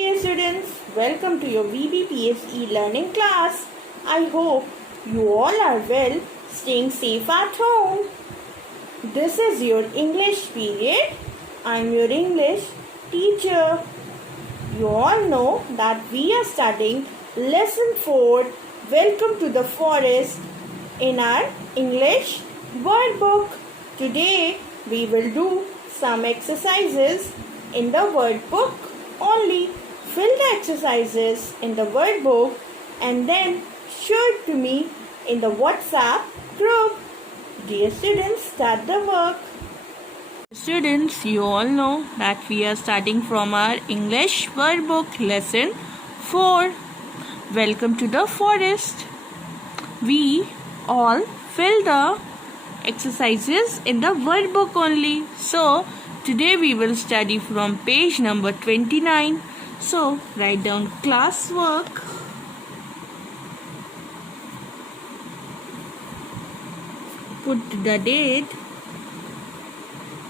Dear students, welcome to your VBPSE learning class. I hope you all are well, staying safe at home. This is your English period. I am your English teacher. You all know that we are studying lesson 4, Welcome to the Forest, in our English word book. Today we will do some exercises in the word book only. Fill the exercises in the word book and then show it to me in the WhatsApp group. Dear students, start the work. Students, you all know that we are starting from our English word book lesson 4. Welcome to the forest. We all fill the exercises in the word book only. So, today we will study from page number 29. So, write down class work. Put the date,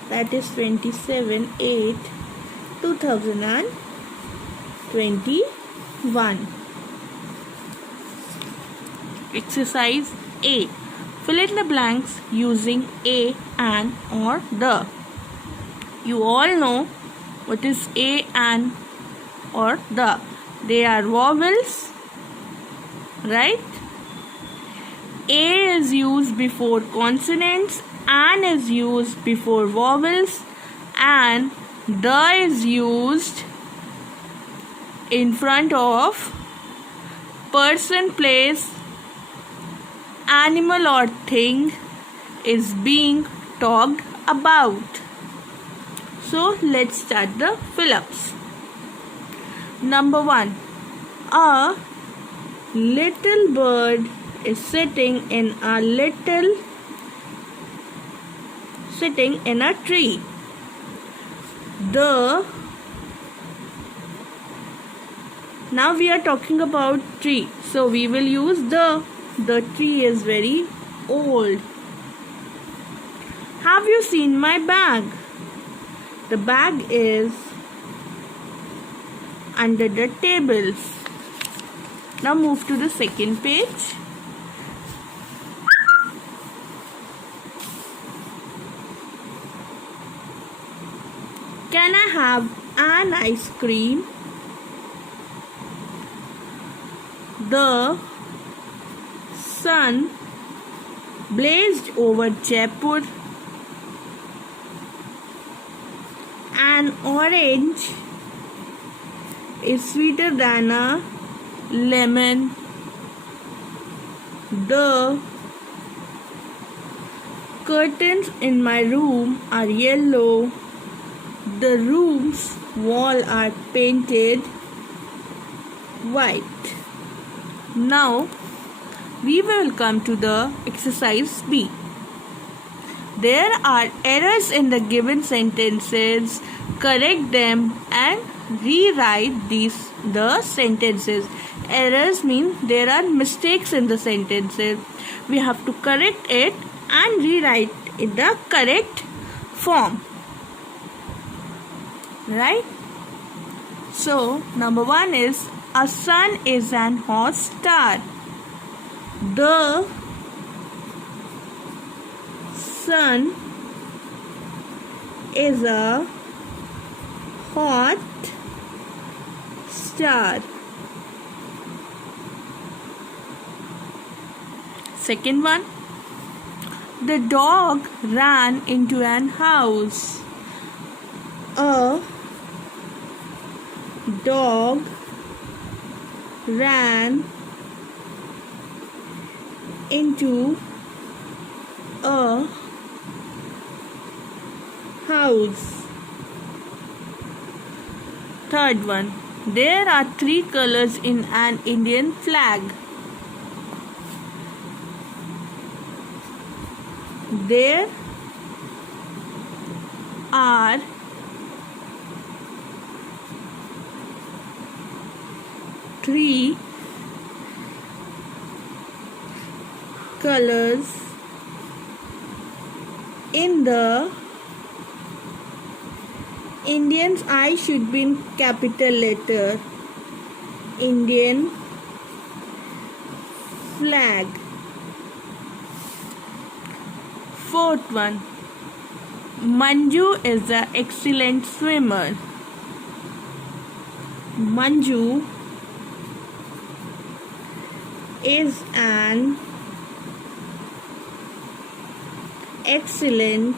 that is 27/8/2021. Exercise A. Fill in the blanks using a, an or the. You all know what is a, an or the. They are vowels, right? A is used before consonants, an is used before vowels, and the is used in front of person, place, animal or thing is being talked about. So let's start the fill-ups. Number 1. A little bird is sitting in a tree. Now we are talking about tree, so we will use the. The tree is very old. Have you seen my bag? The bag is under the tables. Now move to the second page. Can I have an ice cream? The sun blazed over Jaipur. An orange is sweeter than a lemon. The curtains in my room are yellow. The room's walls are painted white. Now we will come to the exercise B. There are errors in the given sentences. Correct them and rewrite the sentences. Errors mean there are mistakes in the sentences. We have to correct it and rewrite in the correct form. Right? So, number 1 is a sun is an hot star. The sun is a hot star. Second one, the dog ran into an house. A dog ran into a house. Third one, there are 3 colors in an Indian flag. There are 3 colors in the Indian's I should be in capital letter. Indian flag. Fourth one. Manju is an excellent swimmer. Manju is an excellent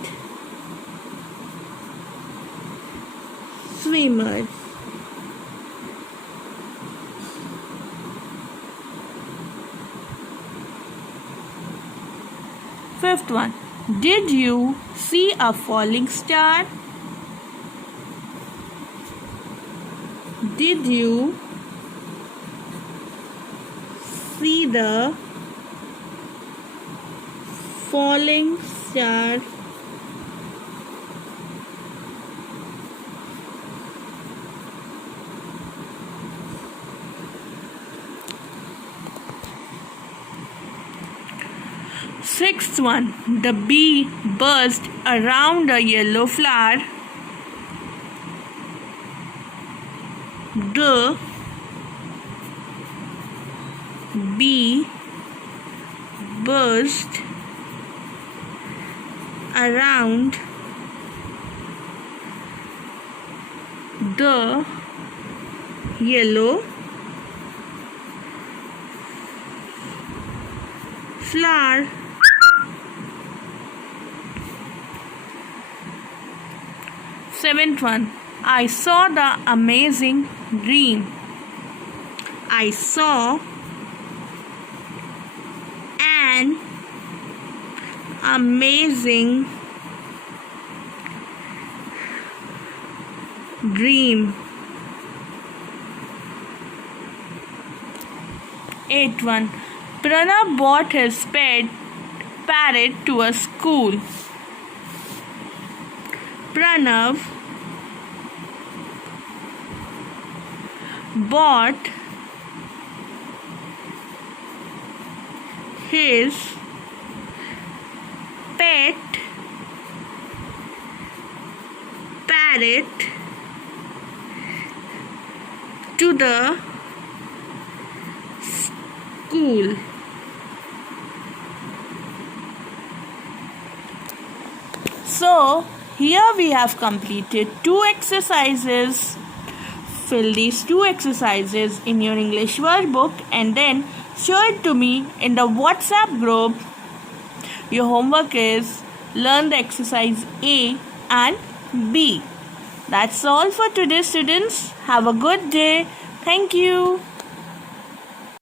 swimmer. Fifth one. Did you see a falling star? Did you see the falling star? Sixth one. The bee buzzed around a yellow flower. The bee buzzed around the yellow flower. Seventh one. I saw the amazing dream. I saw an amazing dream. Eighth one. Pranav bought his pet parrot to a school. Pranav bought his pet parrot to the school. So, here we have completed 2 exercises. Fill these 2 exercises in your English workbook and then show it to me in the WhatsApp group. Your homework is learn the exercise A and B. That's all for today, students. Have a good day. Thank you.